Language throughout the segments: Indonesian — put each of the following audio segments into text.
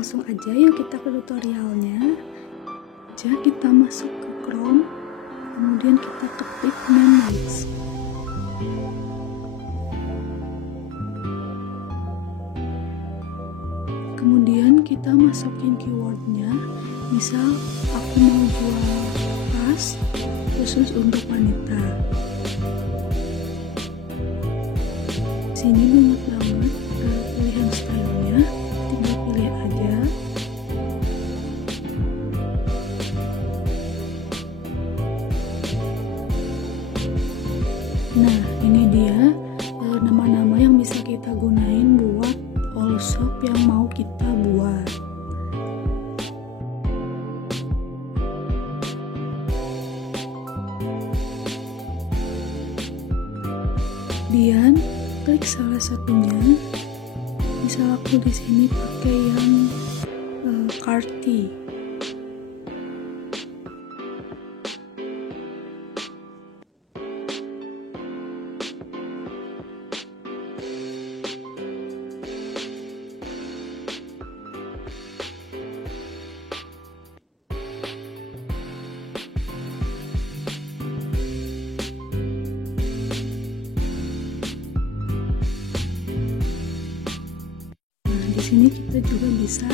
Langsung aja yuk kita ke tutorialnya. Kita masuk ke Chrome, kemudian kita ketik Memex. Kemudian kita masukin keywordnya, misal aku mau jual tas khusus untuk wanita. Sini banyak banget pilihan stylenya, tinggal pilih aja. Nah, ini dia nama-nama yang bisa kita gunain buat all shop yang mau kita buat. Kemudian klik salah satunya. Misal aku di sini pakai yang Carti. Di sini kita juga bisa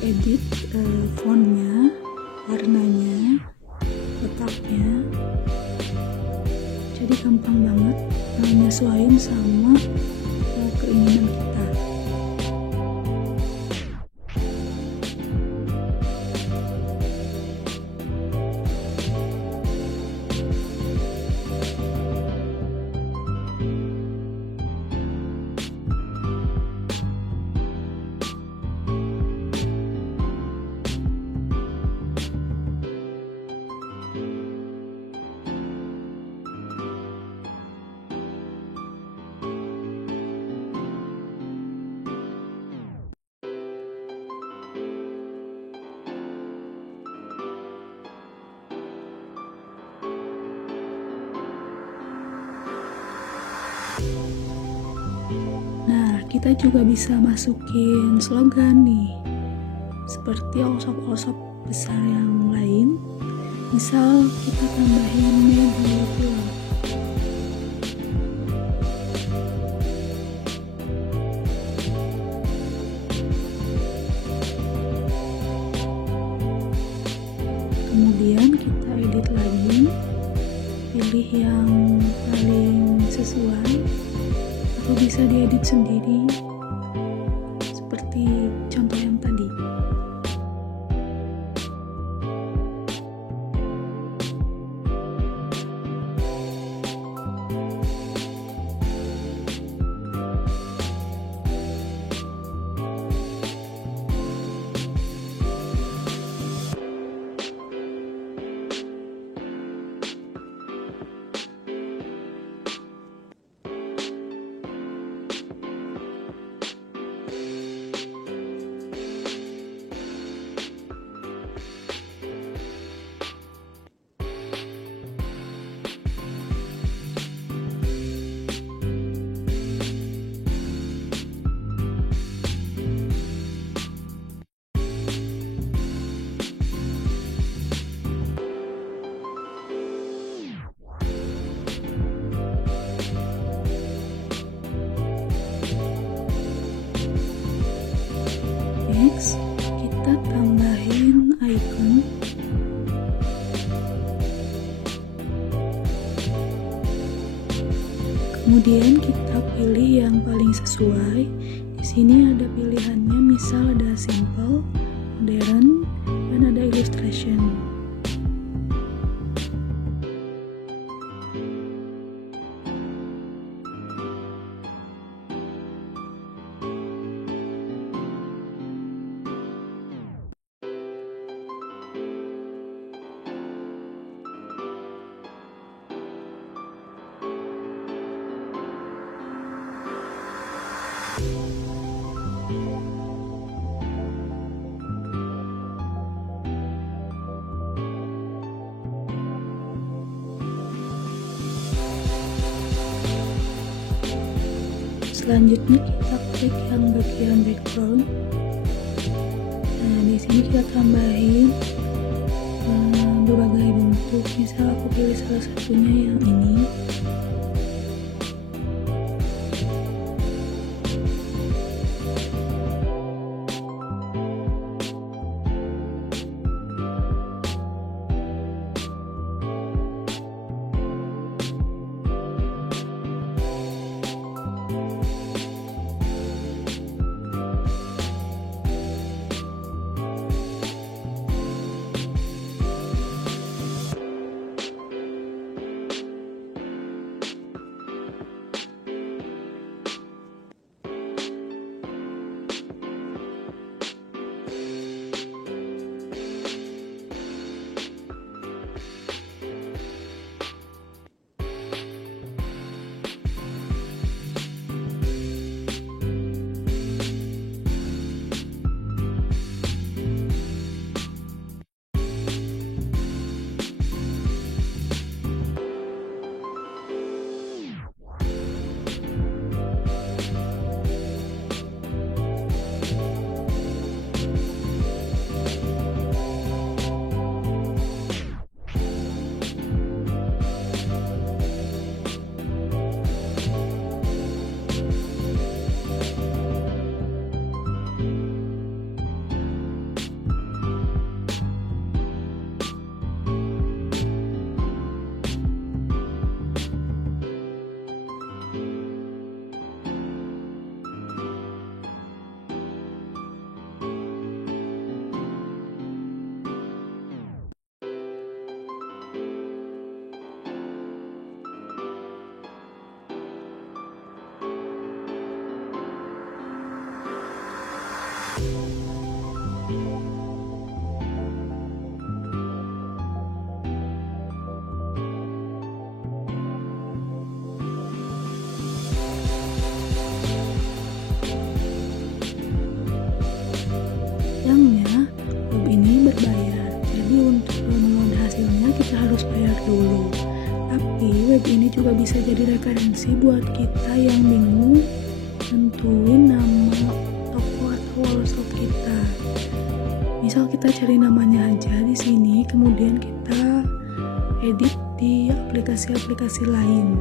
edit fontnya, warnanya, letaknya. Jadi gampang banget menyesuaikan sama keinginan kita. Nah, kita juga bisa masukin slogan nih, seperti all-shop besar yang lain. Misal kita tambahin media. Kemudian kita edit lagi, pilih yang paling sesuai, atau bisa diedit sendiri seperti contoh yang tadi. Next, kita tambahin icon. Kemudian kita pilih yang paling sesuai. Di sini ada pilihannya, misal ada simple, modern, dan ada illustration. Selanjutnya kita klik yang bagian background. Nah, di sini kita tambahin berbagai bentuk. Misal aku pilih salah satunya yang ini. Sayangnya, web ini berbayar, jadi untuk download hasilnya kita harus bayar dulu. Tapi web ini juga bisa jadi referensi buat kita yang bingung nentuin nama toko atau wallshop kita. Misal kita cari namanya aja di sini, kemudian kita edit di aplikasi-aplikasi lain.